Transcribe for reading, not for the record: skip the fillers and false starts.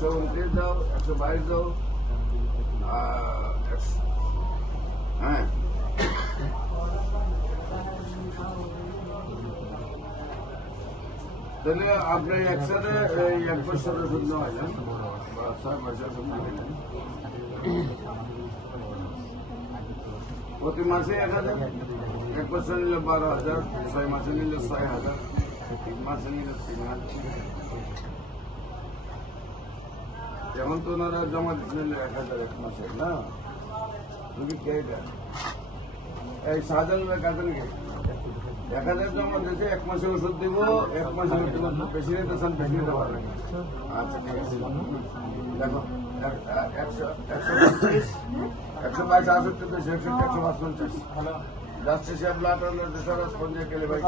129 দাও, 122 দাও, হ্যাঁ তাহলে আপনি একসাথে এই 1 বছরের ওষুধ নেওয়ালেন বা 6 মাসের ওষুধ নিলেন, প্রতি মাসে 1000, 1 বছর নিলে 12,000, 6 মাসে নিলে 6,000, 3 মাসে নিলে 3,000। যেমন তো ওনারা জমা দিচ্ছিল 1,000 1 মাসে, না তুমি কে দেন এই সাধারণ কাটেন কে 1,000 জমা দিয়েছে, 1 মাসে ওষুধ দিব, 1 মাসে ওষুধ বেশি নিতে চান বেশি নিতে পারবেন। আচ্ছা ঠিক আছে, দেখো 122, 162, 165, 150, 155 জাস্টিস ব্লাড রেসপন্স के लिए भाई।